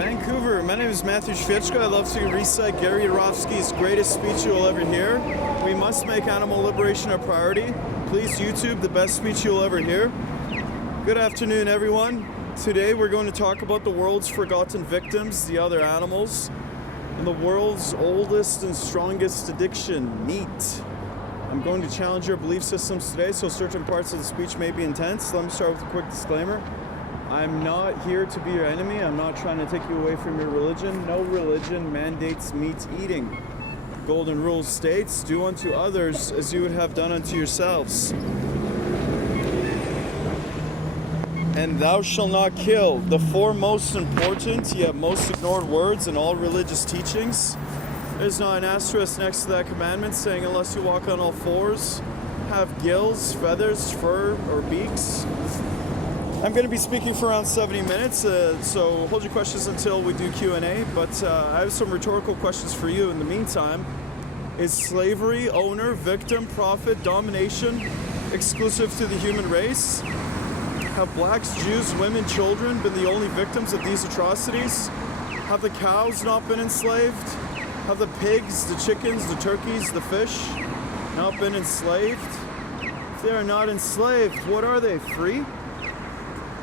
Vancouver. My name is Matthew Shvitchka. I love to recite Gary Yourofsky's greatest speech you will ever hear. We must make animal liberation a priority. Please YouTube the best speech you'll ever hear. Good afternoon, everyone. Today we're going to talk about the world's forgotten victims, the other animals, and the world's oldest and strongest addiction, meat. I'm going to challenge your belief systems today, so certain parts of the speech may be intense. Let me start with a quick disclaimer. I'm not here to be your enemy. I'm not trying to take you away from your religion. No religion mandates meat eating. Golden Rule states, do unto others as you would have done unto yourselves. And thou shalt not kill. The four most important yet most ignored words in all religious teachings. There's not an asterisk next to that commandment saying unless you walk on all fours, have gills, feathers, fur, or beaks. I'm going to be speaking for around 70 minutes, so hold your questions until we do Q&A, but I have some rhetorical questions for you in the meantime. Is slavery, owner, victim, profit, domination exclusive to the human race? Have blacks, Jews, women, children been the only victims of these atrocities? Have the cows not been enslaved? Have the pigs, the chickens, the turkeys, the fish not been enslaved? If they are not enslaved, what are they, free?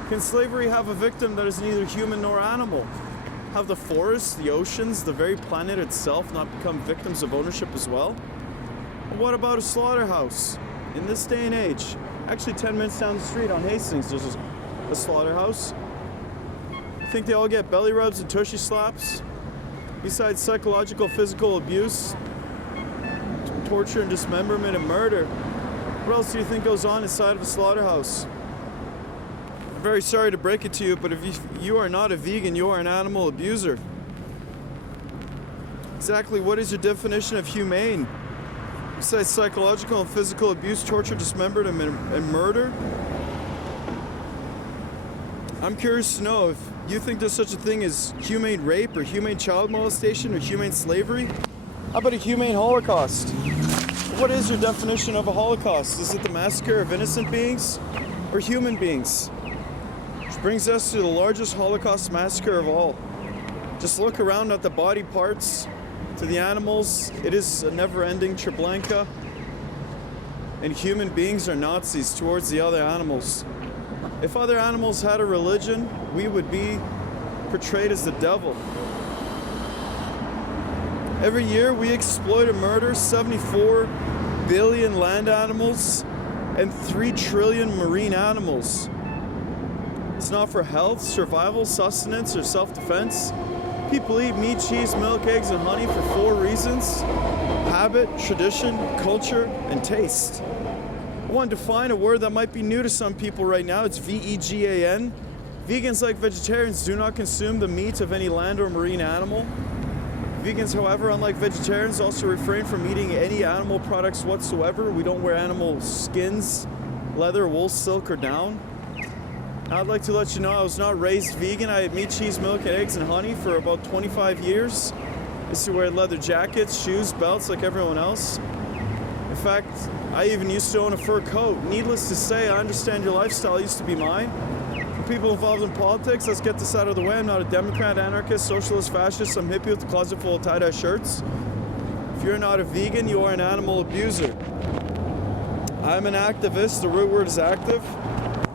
Can slavery have a victim that is neither human nor animal? Have the forests, the oceans, the very planet itself not become victims of ownership as well? And what about a slaughterhouse? In this day and age, actually 10 minutes down the street on Hastings, there's a slaughterhouse. You think they all get belly rubs and tushy slaps? Besides psychological, physical abuse, torture and dismemberment and murder, what else do you think goes on inside of a slaughterhouse? I'm very sorry to break it to you, but if you are not a vegan, you are an animal abuser. Exactly what is your definition of humane? Besides psychological and physical abuse, torture, dismemberment, and murder? I'm curious to know if you think there's such a thing as humane rape or humane child molestation or humane slavery. How about a humane Holocaust? What is your definition of a Holocaust? Is it the massacre of innocent beings or human beings? Which brings us to the largest Holocaust massacre of all. Just look around at the body parts, to the animals. It is a never-ending Treblinka. And human beings are Nazis towards the other animals. If other animals had a religion, we would be portrayed as the devil. Every year we exploit and murder 74 billion land animals and 3 trillion marine animals. It's not for health, survival, sustenance, or self-defense. People eat meat, cheese, milk, eggs, and honey for 4 reasons: habit, tradition, culture, and taste. I want to define a word that might be new to some people right now. It's V-E-G-A-N. Vegans, like vegetarians, do not consume the meat of any land or marine animal. Vegans, however, unlike vegetarians, also refrain from eating any animal products whatsoever. We don't wear animal skins, leather, wool, silk, or down. I'd like to let you know I was not raised vegan. I ate meat, cheese, milk, and eggs and honey for about 25 years. I used to wear leather jackets, shoes, belts like everyone else. In fact, I even used to own a fur coat. Needless to say, I understand your lifestyle used to be mine. For people involved in politics, let's get this out of the way. I'm not a Democrat, anarchist, socialist, fascist, some hippie with a closet full of tie-dye shirts. If you're not a vegan, you are an animal abuser. I'm an activist. The root word is active.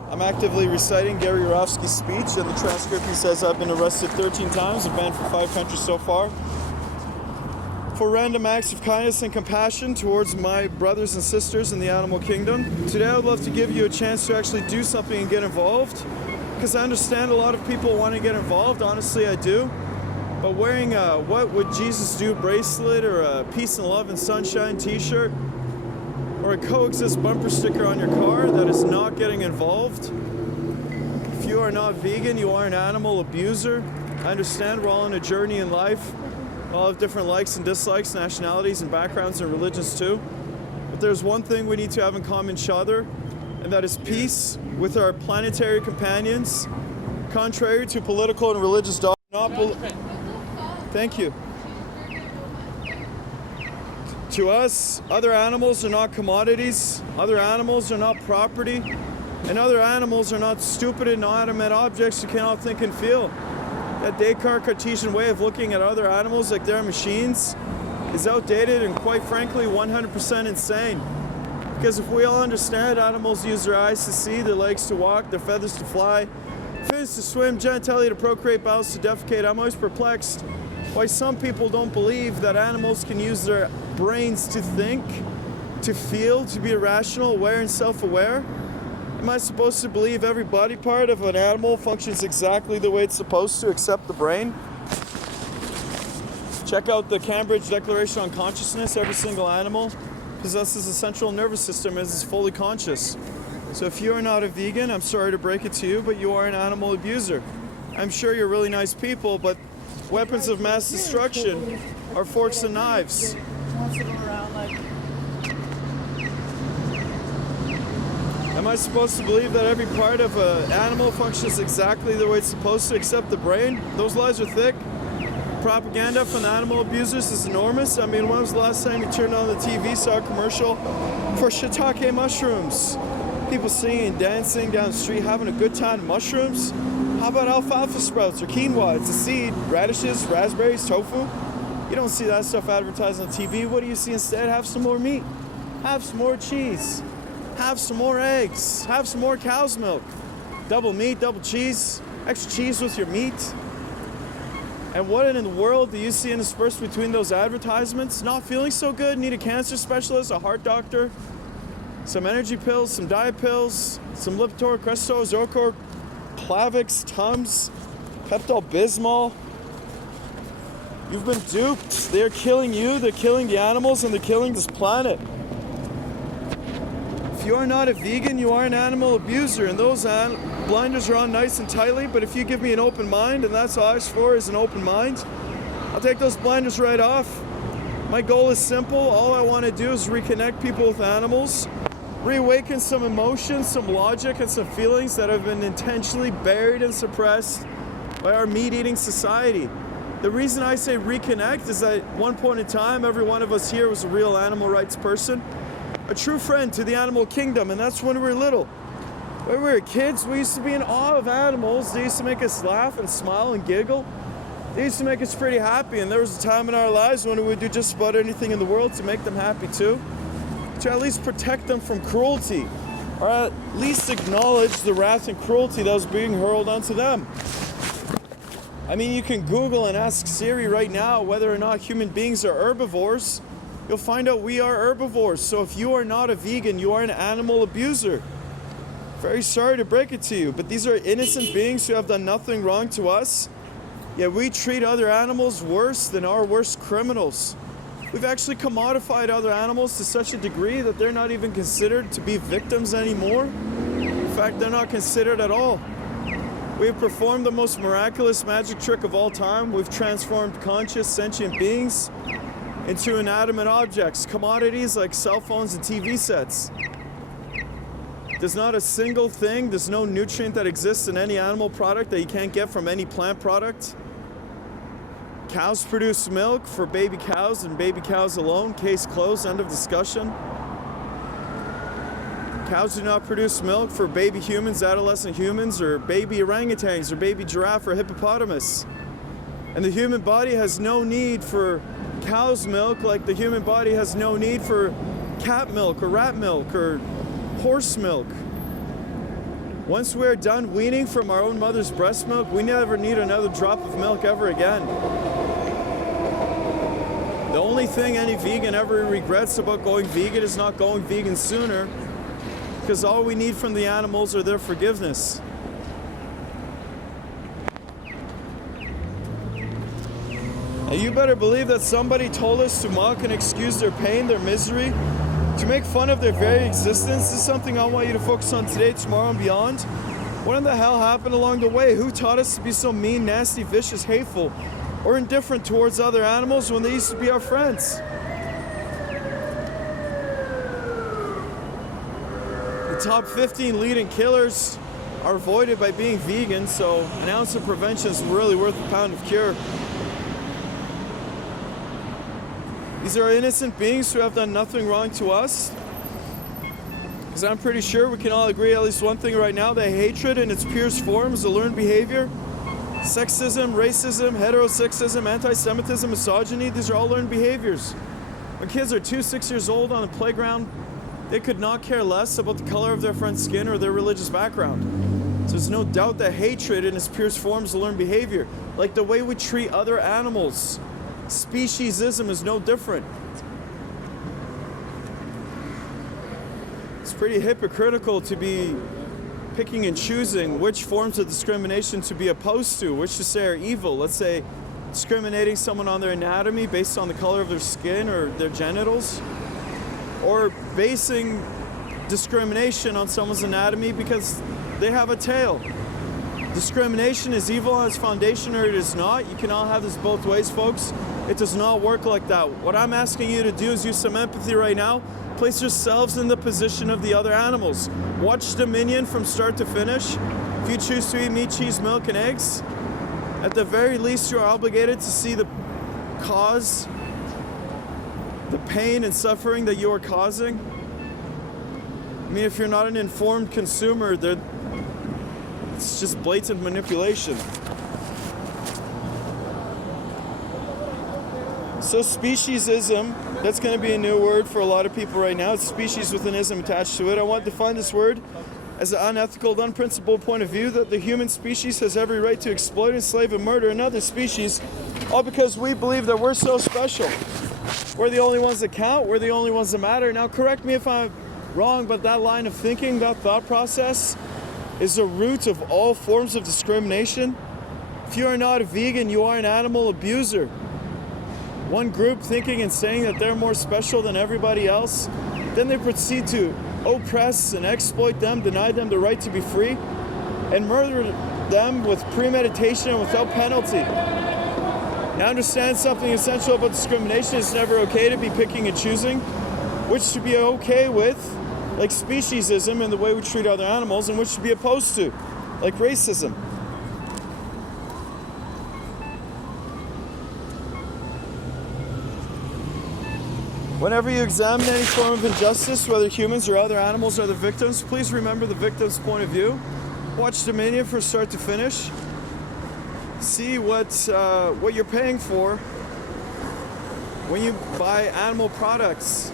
I'm actively reciting Gary Yourofsky's speech. In the transcript, he says I've been arrested 13 times and banned from 5 countries so far for random acts of kindness and compassion towards my brothers and sisters in the animal kingdom. Today, I would love to give you a chance to actually do something and get involved, because I understand a lot of people want to get involved. Honestly, I do. But wearing a "What Would Jesus Do" bracelet or a "Peace and Love and Sunshine" t-shirt or a coexist bumper sticker on your car that is not getting involved. If you are not vegan, you are an animal abuser. I understand we're all on a journey in life. We all have different likes and dislikes, nationalities and backgrounds and religions too. But there's one thing we need to have in common each other, and that is peace with our planetary companions, contrary to political and religious dogma. Thank you. To us, other animals are not commodities, other animals are not property, and other animals are not stupid, inanimate objects who cannot think and feel. That Descartes Cartesian way of looking at other animals like they're machines is outdated and quite frankly 100% insane. Because if we all understand animals use their eyes to see, their legs to walk, their feathers to fly, fins to swim, genitalia to procreate, bowels to defecate, I'm always perplexed why some people don't believe that animals can use their brains to think, to feel, to be irrational, aware, and self-aware. Am I supposed to believe every body part of an animal functions exactly the way it's supposed to, except the brain? Check out the Cambridge Declaration on Consciousness. Every single animal possesses a central nervous system as is fully conscious. So if you are not a vegan, I'm sorry to break it to you, but you are an animal abuser. I'm sure you're really nice people, but weapons of mass destruction are forks and knives. Am I supposed to believe that every part of an animal functions exactly the way it's supposed to, except the brain? Those lies are thick. Propaganda from the animal abusers is enormous. I mean, when was the last time you turned on the TV, saw a commercial for shiitake mushrooms? People singing and dancing down the street, having a good time. Mushrooms? How about alfalfa sprouts or quinoa? It's a seed. Radishes, raspberries, tofu. You don't see that stuff advertised on TV. What do you see instead? Have some more meat. Have some more cheese. Have some more eggs. Have some more cow's milk. Double meat, double cheese. Extra cheese with your meat. And what in the world do you see interspersed between those advertisements? Not feeling so good, need a cancer specialist, a heart doctor, some energy pills, some diet pills, some Lipitor, Crestor, Zocor, Plavix, Tums, Pepto-Bismol. You've been duped. They're killing you, they're killing the animals, and they're killing this planet. If you are not a vegan, you are an animal abuser, and those blinders are on nice and tightly, but if you give me an open mind, and that's all I ask for is an open mind, I'll take those blinders right off. My goal is simple. All I want to do is reconnect people with animals, reawaken some emotions, some logic, and some feelings that have been intentionally buried and suppressed by our meat-eating society. The reason I say reconnect is that at one point in time, every one of us here was a real animal rights person, a true friend to the animal kingdom, and that's when we were little. When we were kids, we used to be in awe of animals. They used to make us laugh and smile and giggle. They used to make us pretty happy, and there was a time in our lives when we would do just about anything in the world to make them happy too, to at least protect them from cruelty, or at least acknowledge the wrath and cruelty that was being hurled onto them. I mean, you can Google and ask Siri right now whether or not human beings are herbivores. You'll find out we are herbivores. So if you are not a vegan, you are an animal abuser. Very sorry to break it to you, but these are innocent beings who have done nothing wrong to us, yet we treat other animals worse than our worst criminals. We've actually commodified other animals to such a degree that they're not even considered to be victims anymore. In fact, they're not considered at all. We have performed the most miraculous magic trick of all time. We've transformed conscious, sentient beings into inanimate objects, commodities like cell phones and TV sets. There's not a single thing, there's no nutrient that exists in any animal product that you can't get from any plant product. Cows produce milk for baby cows and baby cows alone. Case closed, end of discussion. Cows do not produce milk for baby humans, adolescent humans, or baby orangutans, or baby giraffe or hippopotamus. And the human body has no need for cow's milk like the human body has no need for cat milk or rat milk or horse milk. Once we're done weaning from our own mother's breast milk, we never need another drop of milk ever again. The only thing any vegan ever regrets about going vegan is not going vegan sooner, because all we need from the animals are their forgiveness. And you better believe that somebody told us to mock and excuse their pain, their misery, to make fun of their very existence. This is something I want you to focus on today, tomorrow, and beyond. What in the hell happened along the way? Who taught us to be so mean, nasty, vicious, hateful, or indifferent towards other animals when they used to be our friends? The top 15 leading killers are avoided by being vegan, so an ounce of prevention is really worth a pound of cure. These are innocent beings who have done nothing wrong to us. Because I'm pretty sure we can all agree at least one thing right now, that hatred in its purest form is a learned behavior. Sexism, racism, heterosexism, anti-Semitism, misogyny, these are all learned behaviors. When kids are 2, 6 years old on the playground, they could not care less about the color of their friend's skin or their religious background. So there's no doubt that hatred in its purest form is a learned behavior. Like the way we treat other animals. Speciesism is no different. It's pretty hypocritical to be picking and choosing which forms of discrimination to be opposed to, which to say are evil. Let's say discriminating someone on their anatomy based on the color of their skin or their genitals, or basing discrimination on someone's anatomy because they have a tail. Discrimination is evil on its foundation, or it is not. You cannot have this both ways, folks. It does not work like that. What I'm asking you to do is use some empathy right now. Place yourselves in the position of the other animals. Watch Dominion from start to finish. If you choose to eat meat, cheese, milk, and eggs, at the very least you are obligated to see the cause, the pain and suffering that you are causing. I mean, if you're not an informed consumer, it's just blatant manipulation. So speciesism, that's going to be a new word for a lot of people right now. It's species with an ism attached to it. I want to define this word as an unethical, unprincipled point of view that the human species has every right to exploit, enslave, and murder another species, all because we believe that we're so special. We're the only ones that count. We're the only ones that matter. Now, correct me if I'm wrong, but that line of thinking, that thought process, is the root of all forms of discrimination. If you are not a vegan, you are an animal abuser. One group thinking and saying that they're more special than everybody else, then they proceed to oppress and exploit them, deny them the right to be free, and murder them with premeditation and without penalty. Now, understand something essential about discrimination. It's never okay to be picking and choosing, which to be okay with, like speciesism and the way we treat other animals, and which to be opposed to, like racism. Whenever you examine any form of injustice, whether humans or other animals are the victims, please remember the victim's point of view. Watch Dominion from start to finish. See what you're paying for when you buy animal products.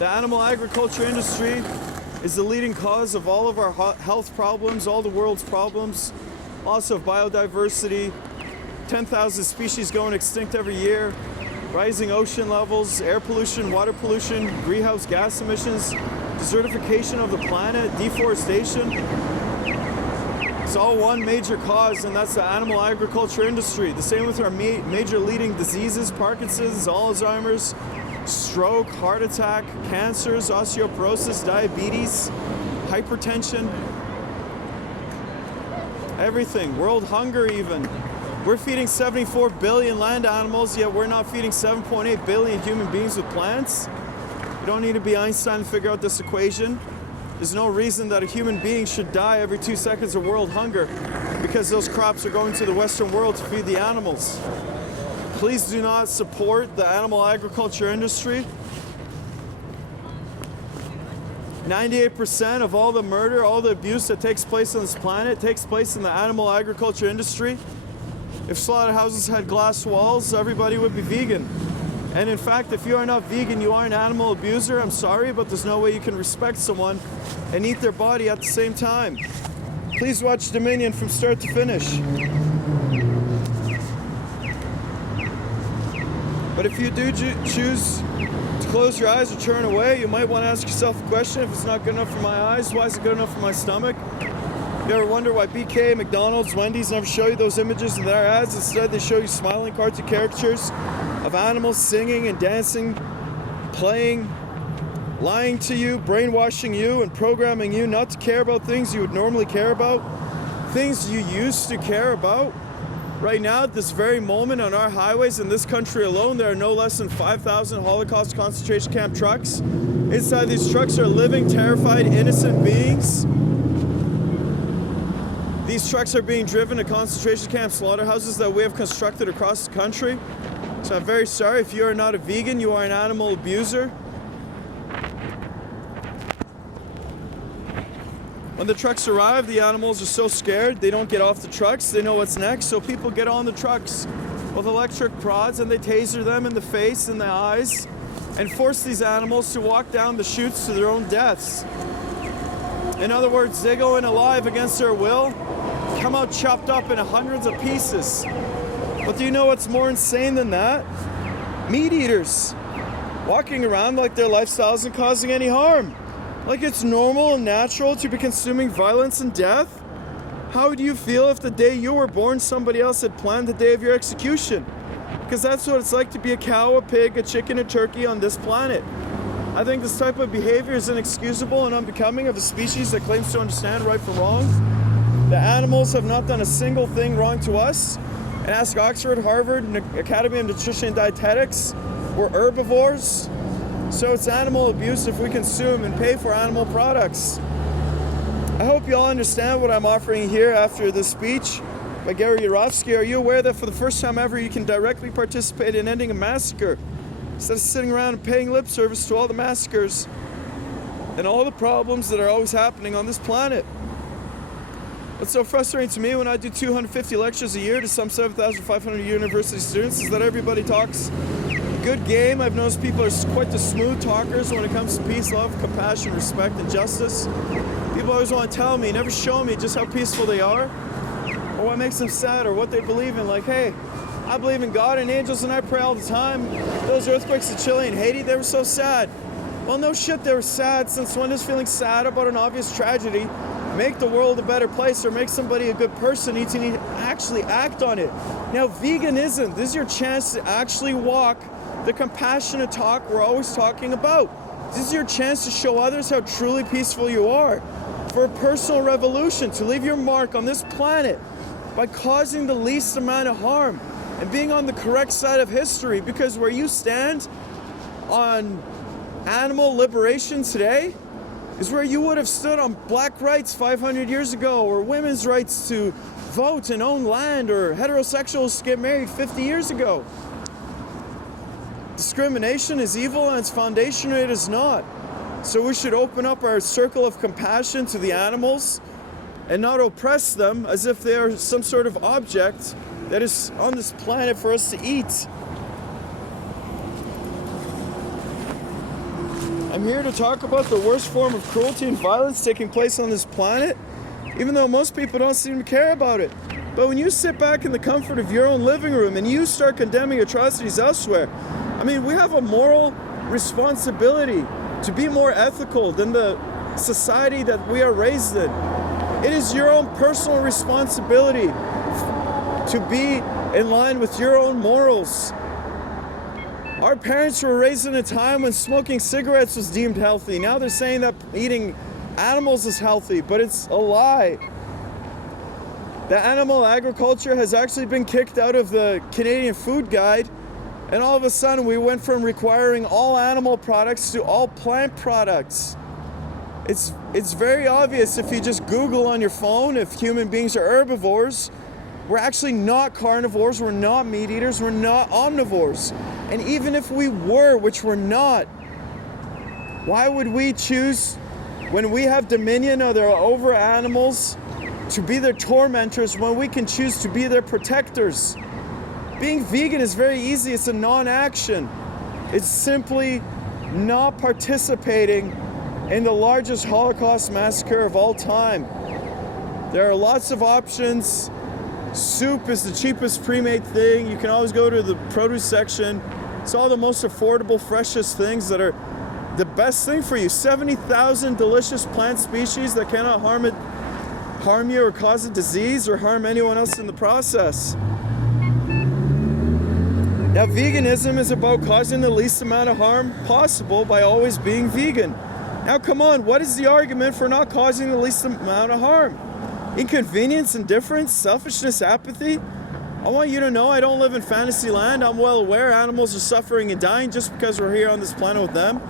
The animal agriculture industry is the leading cause of all of our health problems, all the world's problems, loss of biodiversity, 10,000 species going extinct every year, rising ocean levels, air pollution, water pollution, greenhouse gas emissions, desertification of the planet, deforestation. It's all one major cause, and that's the animal agriculture industry. The same with our major leading diseases: Parkinson's, Alzheimer's, stroke, heart attack, cancers, osteoporosis, diabetes, hypertension, everything. World hunger even. We're feeding 74 billion land animals, yet we're not feeding 7.8 billion human beings with plants. You don't need to be Einstein to figure out this equation. There's no reason that a human being should die every 2 seconds of world hunger because those crops are going to the Western world to feed the animals. Please do not support the animal agriculture industry. 98% of all the murder, all the abuse that takes place on this planet takes place in the animal agriculture industry. If slaughterhouses had glass walls, everybody would be vegan. And in fact, if you are not vegan, you are an animal abuser. I'm sorry, but there's no way you can respect someone and eat their body at the same time. Please watch Dominion from start to finish. But if you do choose to close your eyes or turn away, you might want to ask yourself a question. If it's not good enough for my eyes, why is it good enough for my stomach? You ever wonder why BK, McDonald's, Wendy's never show you those images in their ads? Instead, they show you smiling cartoon caricatures of animals singing and dancing, playing, lying to you, brainwashing you, and programming you not to care about things you would normally care about, things you used to care about. Right now, at this very moment on our highways in this country alone, there are no less than 5,000 Holocaust concentration camp trucks. Inside these trucks are living, terrified, innocent beings. These trucks are being driven to concentration camp slaughterhouses that we have constructed across the country. So I'm very sorry. If you are not a vegan, you are an animal abuser. When the trucks arrive, the animals are so scared they don't get off the trucks. They know what's next, so people get on the trucks with electric prods and they taser them in the face and the eyes and force these animals to walk down the chutes to their own deaths. In other words, they go in alive against their will, come out chopped up into hundreds of pieces. But do you know what's more insane than that? Meat eaters walking around like their lifestyle isn't causing any harm. Like it's normal and natural to be consuming violence and death? How would you feel if the day you were born somebody else had planned the day of your execution? Because that's what it's like to be a cow, a pig, a chicken, a turkey on this planet. I think this type of behavior is inexcusable and unbecoming of a species that claims to understand right from wrong. The animals have not done a single thing wrong to us. And ask Oxford, Harvard, and the Academy of Nutrition and Dietetics. We're herbivores. So it's animal abuse if we consume and pay for animal products. I hope you all understand what I'm offering here after this speech by Gary Yourofsky. Are you aware that for the first time ever you can directly participate in ending a massacre instead of sitting around and paying lip service to all the massacres and all the problems that are always happening on this planet? What's so frustrating to me when I do 250 lectures a year to some 7,500 university students is that everybody talks good game. I've noticed people are quite the smooth talkers when it comes to peace, love, compassion, respect, and justice. People always want to tell me, never show me just how peaceful they are, or what makes them sad, or what they believe in. Like, hey, I believe in God and angels and I pray all the time. Those earthquakes in Chile and Haiti, they were so sad. Well, no shit, they were sad, since when does feeling sad about an obvious tragedy make the world a better place or make somebody a good person? You need to actually act on it. Now, veganism, this is your chance to actually walk the compassionate talk we're always talking about. This is your chance to show others how truly peaceful you are. For a personal revolution, to leave your mark on this planet by causing the least amount of harm and being on the correct side of history, because where you stand on animal liberation today is where you would have stood on black rights 500 years ago, or women's rights to vote and own land, or heterosexuals to get married 50 years ago. Discrimination is evil and its foundation it is not. So we should open up our circle of compassion to the animals and not oppress them as if they are some sort of object that is on this planet for us to eat. I'm here to talk about the worst form of cruelty and violence taking place on this planet, even though most people don't seem to care about it. But when you sit back in the comfort of your own living room and you start condemning atrocities elsewhere, I mean, we have a moral responsibility to be more ethical than the society that we are raised in. It is your own personal responsibility to be in line with your own morals. Our parents were raised in a time when smoking cigarettes was deemed healthy. Now they're saying that eating animals is healthy, but it's a lie. The animal agriculture has actually been kicked out of the Canadian Food Guide, and all of a sudden we went from requiring all animal products to all plant products. It's very obvious if you just Google on your phone if human beings are herbivores. We're actually not carnivores, we're not meat eaters, we're not omnivores. And even if we were, which we're not, why would we choose, when we have dominion over animals, to be their tormentors when we can choose to be their protectors? Being vegan is very easy, it's a non-action. It's simply not participating in the largest Holocaust massacre of all time. There are lots of options. Soup is the cheapest pre-made thing. You can always go to the produce section. It's all the most affordable, freshest things that are the best thing for you. 70,000 delicious plant species that cannot harm you or cause a disease or harm anyone else in the process. Now, veganism is about causing the least amount of harm possible by always being vegan. Now, come on, what is the argument for not causing the least amount of harm? Inconvenience, indifference, selfishness, apathy? I want you to know I don't live in fantasy land. I'm well aware animals are suffering and dying just because we're here on this planet with them.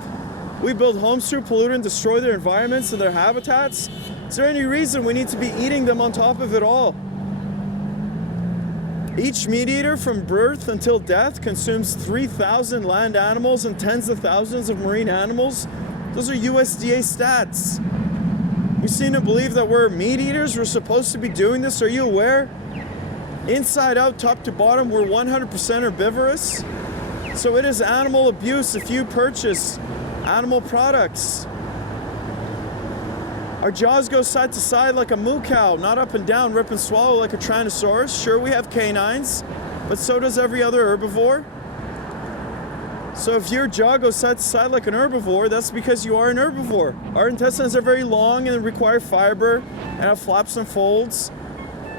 We build homes to pollute and destroy their environments and their habitats. Is there any reason we need to be eating them on top of it all? Each meat eater from birth until death consumes 3,000 land animals and tens of thousands of marine animals. Those are USDA stats. We seem to believe that we're meat eaters. We're supposed to be doing this. Are you aware? Inside out, top to bottom, we're 100% herbivorous. So it is animal abuse if you purchase animal products. Our jaws go side to side like a moo cow, not up and down, rip and swallow like a Tyrannosaurus. Sure, we have canines, but so does every other herbivore. So if your jaw goes side to side like an herbivore, that's because you are an herbivore. Our intestines are very long and require fiber and have flaps and folds,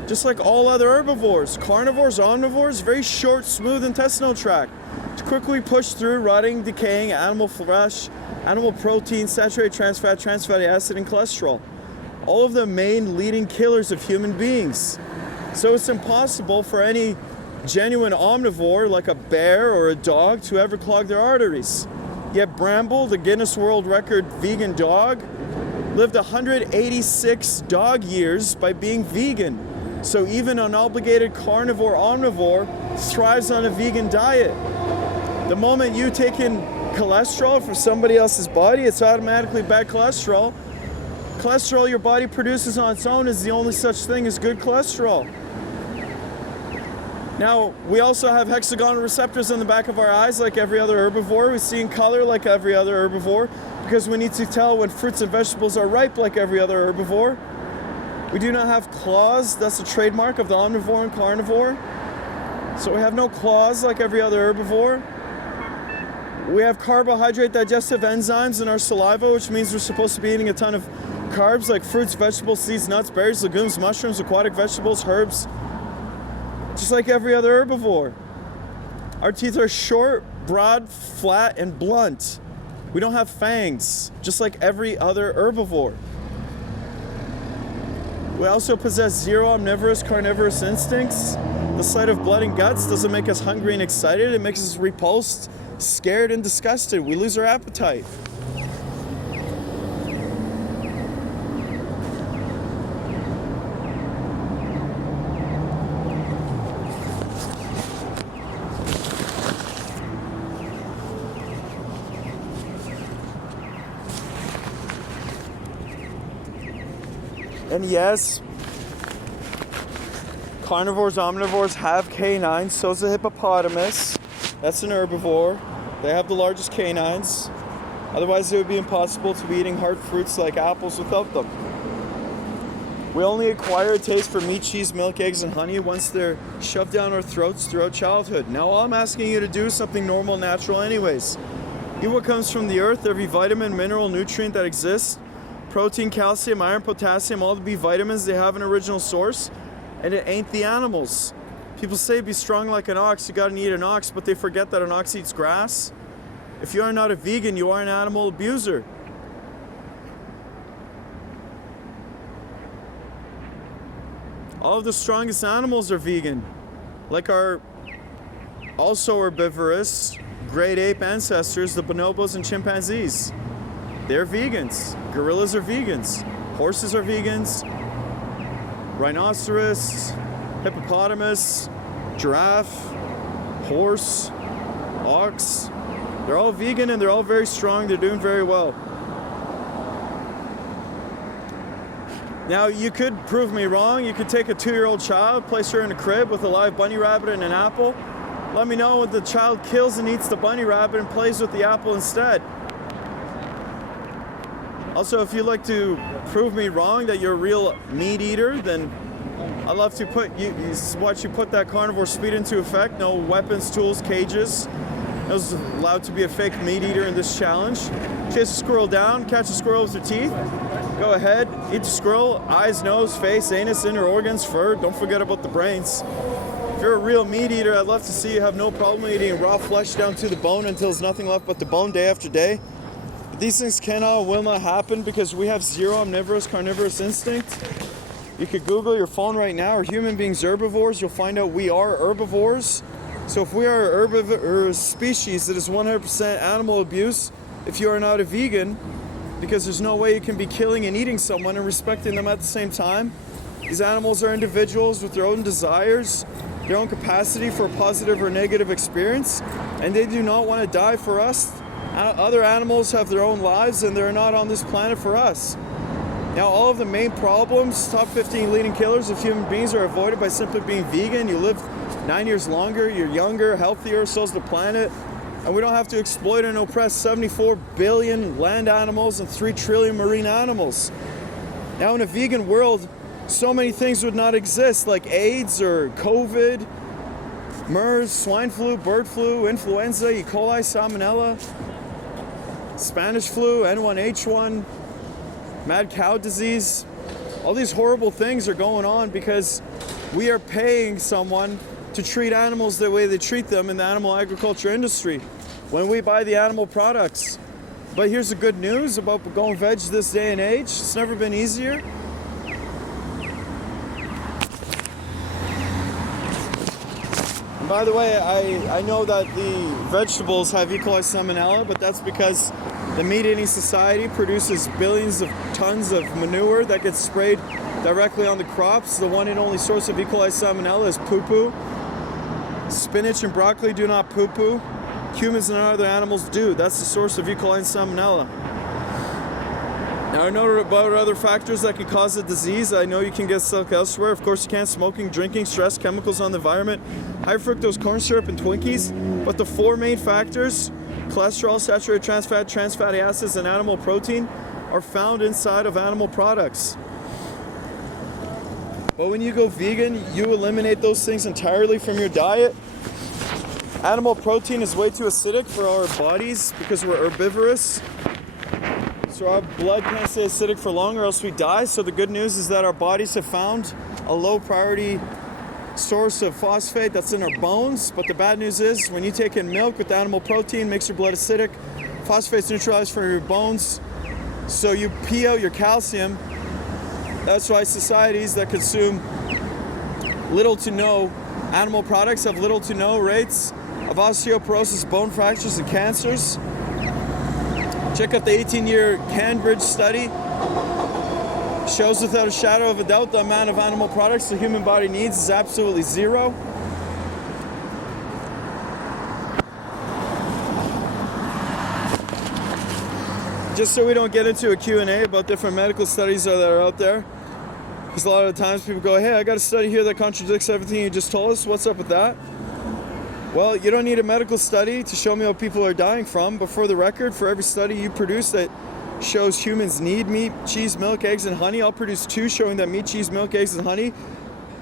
just like all other herbivores. Carnivores, omnivores, very short, smooth intestinal tract to quickly push through rotting, decaying animal flesh, animal protein, saturated trans fat, trans fatty acid, and cholesterol. All of the main leading killers of human beings. So it's impossible for any genuine omnivore like a bear or a dog to ever clog their arteries. Yet Bramble, the Guinness World Record vegan dog, lived 186 dog years by being vegan. So even an obligated carnivore omnivore thrives on a vegan diet. The moment you take in cholesterol from somebody else's body, it's automatically bad cholesterol. Cholesterol your body produces on its own is the only such thing as good cholesterol. Now, we also have hexagonal receptors on the back of our eyes like every other herbivore. We see in color like every other herbivore because we need to tell when fruits and vegetables are ripe like every other herbivore. We do not have claws. That's a trademark of the omnivore and carnivore. So we have no claws like every other herbivore. We have carbohydrate digestive enzymes in our saliva, which means we're supposed to be eating a ton of carbs like fruits, vegetables, seeds, nuts, berries, legumes, mushrooms, aquatic vegetables, herbs, just like every other herbivore. Our teeth are short, broad, flat, and blunt. We don't have fangs, just like every other herbivore. We also possess zero omnivorous, carnivorous instincts. The sight of blood and guts doesn't make us hungry and excited. It makes us repulsed, scared, and disgusted. We lose our appetite. And yes, carnivores, omnivores have canines. So is a hippopotamus. That's an herbivore. They have the largest canines. Otherwise, it would be impossible to be eating hard fruits like apples without them. We only acquire a taste for meat, cheese, milk, eggs, and honey once they're shoved down our throats throughout childhood. Now, all I'm asking you to do is something normal, natural anyways. Eat what comes from the earth, every vitamin, mineral, nutrient that exists. Protein, calcium, iron, potassium, all the B vitamins, they have an original source. And it ain't the animals. People say be strong like an ox, you gotta eat an ox, but they forget that an ox eats grass. If you are not a vegan, you are an animal abuser. All of the strongest animals are vegan, like our also herbivorous great ape ancestors, the bonobos and chimpanzees. They're vegans. Gorillas are vegans. Horses are vegans. Rhinoceros, hippopotamus, giraffe, horse, ox. They're all vegan and they're all very strong. They're doing very well. Now, you could prove me wrong. You could take a 2-year-old child, place her in a crib with a live bunny rabbit and an apple. Let me know when the child kills and eats the bunny rabbit and plays with the apple instead. Also, if you'd like to prove me wrong that you're a real meat eater, then I'd love to watch you put that carnivore speed into effect. No weapons, tools, cages. I was allowed to be a fake meat eater in this challenge. Chase a squirrel down, catch a squirrel with your teeth. Go ahead, eat the squirrel, eyes, nose, face, anus, inner organs, fur. Don't forget about the brains. If you're a real meat eater, I'd love to see you have no problem eating raw flesh down to the bone until there's nothing left but the bone day after day. But these things cannot or will not happen because we have zero omnivorous, carnivorous instinct. You could Google your phone right now, are human beings herbivores? You'll find out we are herbivores. So if we are an herbivore species, it is 100% animal abuse if you are not a vegan, because there's no way you can be killing and eating someone and respecting them at the same time. These animals are individuals with their own desires, their own capacity for a positive or negative experience, and they do not want to die for us. Other animals have their own lives and they're not on this planet for us. Now, all of the main problems, top 15 leading killers of human beings, are avoided by simply being vegan. You live 9 years longer, you're younger, healthier, so's the planet. And we don't have to exploit and oppress 74 billion land animals and 3 trillion marine animals. Now, in a vegan world, so many things would not exist, like AIDS or COVID, MERS, swine flu, bird flu, influenza, E. coli, salmonella, Spanish flu, N1H1, mad cow disease. All these horrible things are going on because we are paying someone to treat animals the way they treat them in the animal agriculture industry when we buy the animal products. But here's the good news about going veg this day and age. It's never been easier. And by the way, I know that the vegetables have E. coli salmonella, but that's because the meat-eating society produces billions of tons of manure that gets sprayed directly on the crops. The one and only source of E. coli salmonella is poo-poo. Spinach and broccoli do not poo-poo. Humans and other animals do. That's the source of E. coli and salmonella. Now, I know about other factors that can cause the disease. I know you can get sick elsewhere. Of course you can: smoking, drinking, stress, chemicals on the environment, high fructose corn syrup, and Twinkies. But the 4 main factors, cholesterol, saturated trans fat, trans fatty acids, and animal protein, are found inside of animal products. But when you go vegan, you eliminate those things entirely from your diet. Animal protein is way too acidic for our bodies because we're herbivorous. So our blood can't stay acidic for long or else we die. So the good news is that our bodies have found a low priority source of phosphate that's in our bones. But the bad news is when you take in milk with animal protein, makes your blood acidic, phosphate's neutralized from your bones, so you pee out your calcium. That's why societies that consume little to no animal products have little to no rates of osteoporosis, bone fractures, and cancers. Check out the 18-year Cambridge study. Shows without a shadow of a doubt the amount of animal products the human body needs is absolutely zero. Just so we don't get into a Q&A about different medical studies that are out there, because a lot of the times people go, hey, I got a study here that contradicts everything you just told us. What's up with that? Well, you don't need a medical study to show me what people are dying from, but for the record, for every study you produce that shows humans need meat, cheese, milk, eggs, and honey, I'll produce 2 showing that meat, cheese, milk, eggs, and honey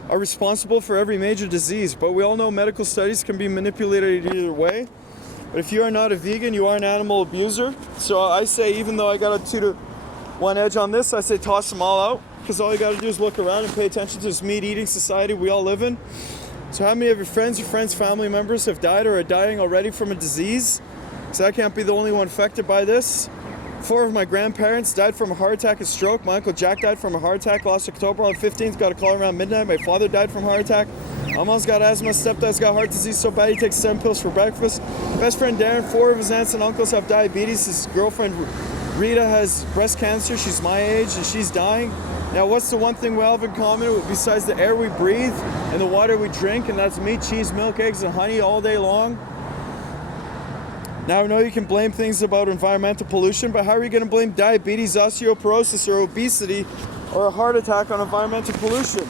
are responsible for every major disease. But we all know medical studies can be manipulated either way. But if you are not a vegan, you are an animal abuser. So I say, even though I got a 2-to-1 edge on this, I say toss them all out, because all you got to do is look around and pay attention to this meat-eating society we all live in. So how many of your friends, family members have died or are dying already from a disease? Because I can't be the only one affected by this. 4 of my grandparents died from a heart attack and stroke. My uncle Jack died from a heart attack last October on the 15th. Got a call around midnight. My father died from a heart attack. My mom's got asthma. Stepdad's got heart disease so bad he takes 7 pills for breakfast. Best friend Darren, 4 of his aunts and uncles have diabetes. His girlfriend Rita has breast cancer. She's my age and she's dying. Now, what's the one thing we all have in common besides the air we breathe and the water we drink? And that's meat, cheese, milk, eggs, and honey all day long. Now, I know you can blame things about environmental pollution, but how are you going to blame diabetes, osteoporosis, or obesity, or a heart attack on environmental pollution?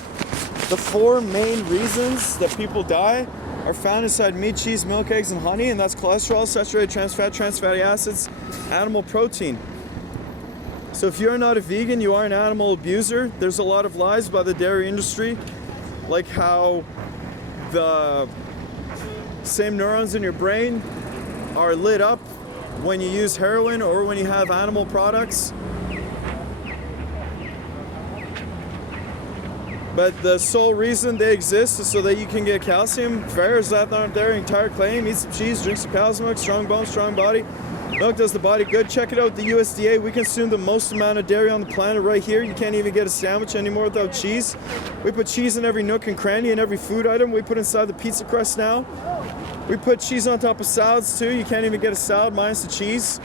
The 4 main reasons that people die are found inside meat, cheese, milk, eggs, and honey, and that's cholesterol, saturated trans fat, trans fatty acids, animal protein. So if you're not a vegan, you are an animal abuser. There's a lot of lies by the dairy industry, like how the same neurons in your brain are lit up when you use heroin or when you have animal products. But the sole reason they exist is so that you can get calcium. Fair is that not their entire claim? Eat some cheese, drink some cow's milk, strong bones, strong body. Milk does the body good. Check it out, the USDA. We consume the most amount of dairy on the planet right here. You can't even get a sandwich anymore without cheese. We put cheese in every nook and cranny in every food item. We put inside the pizza crust now. We put cheese on top of salads too. You can't even get a salad minus the cheese.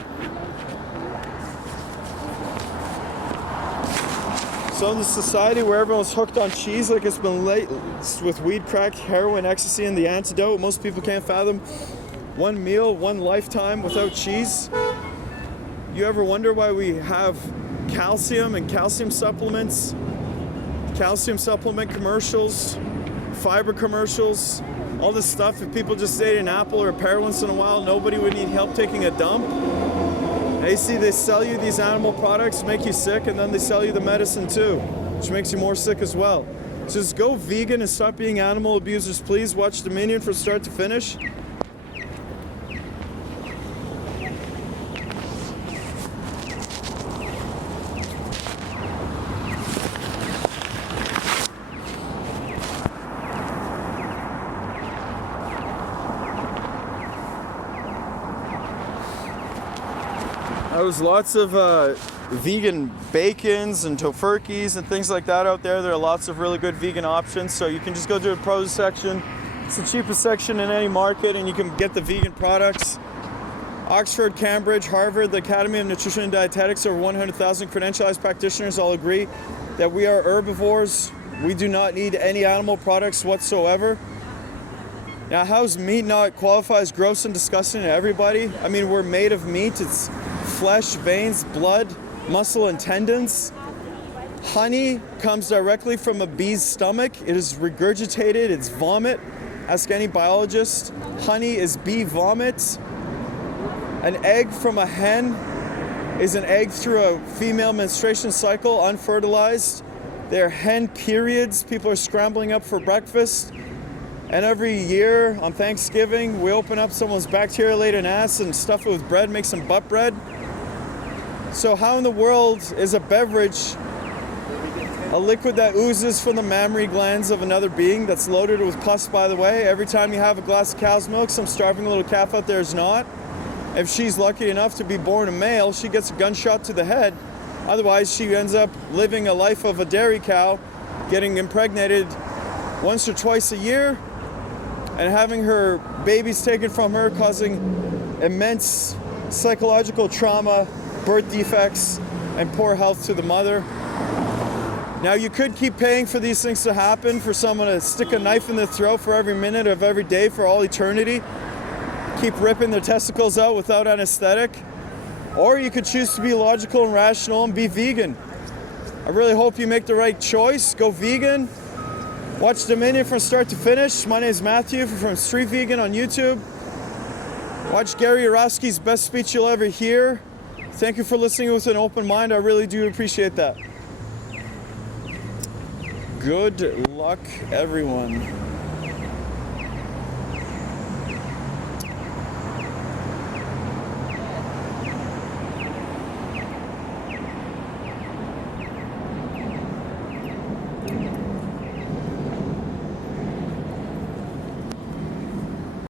So in the society where everyone's hooked on cheese like it's been laced with weed, crack, heroin, ecstasy, and the antidote, most people can't fathom one meal, one lifetime without cheese. You ever wonder why we have calcium and calcium supplements, calcium supplement commercials, fiber commercials, all this stuff. If people just ate an apple or a pear once in a while, nobody would need help taking a dump. And you see, they sell you these animal products, make you sick, and then they sell you the medicine too, which makes you more sick as well. So just go vegan and stop being animal abusers, please. Watch Dominion from start to finish. There's lots of vegan bacons and tofurkeys and things like that out there. There are lots of really good vegan options. So you can just go to the pros section. It's the cheapest section in any market, and you can get the vegan products. Oxford, Cambridge, Harvard, the Academy of Nutrition and Dietetics, over 100,000 credentialized practitioners all agree that we are herbivores. We do not need any animal products whatsoever. Now, how's meat not qualify as gross and disgusting to everybody? I mean, we're made of meat. It's flesh, veins, blood, muscle, and tendons. Honey comes directly from a bee's stomach. It is regurgitated, it's vomit. Ask any biologist. Honey is bee vomit. An egg from a hen is an egg through a female menstruation cycle, unfertilized. They're hen periods. People are scrambling up for breakfast. And every year on Thanksgiving, we open up someone's bacteria-laden ass and stuff it with bread, make some butt bread. So how in the world is a beverage a liquid that oozes from the mammary glands of another being that's loaded with pus, by the way? Every time you have a glass of cow's milk, some starving little calf out there is not. If she's lucky enough to be born a male, she gets a gunshot to the head. Otherwise, she ends up living a life of a dairy cow, getting impregnated once or twice a year, and having her babies taken from her, causing immense psychological trauma, birth defects, and poor health to the mother. Now, you could keep paying for these things to happen, for someone to stick a knife in their throat for every minute of every day for all eternity, keep ripping their testicles out without anesthetic, or you could choose to be logical and rational and be vegan. I really hope you make the right choice. Go vegan. Watch Dominion from start to finish. My name is Matthew from Street Vegan on YouTube. Watch Gary Yourofsky's best speech you'll ever hear. Thank you for listening with an open mind. I really do appreciate that. Good luck, everyone.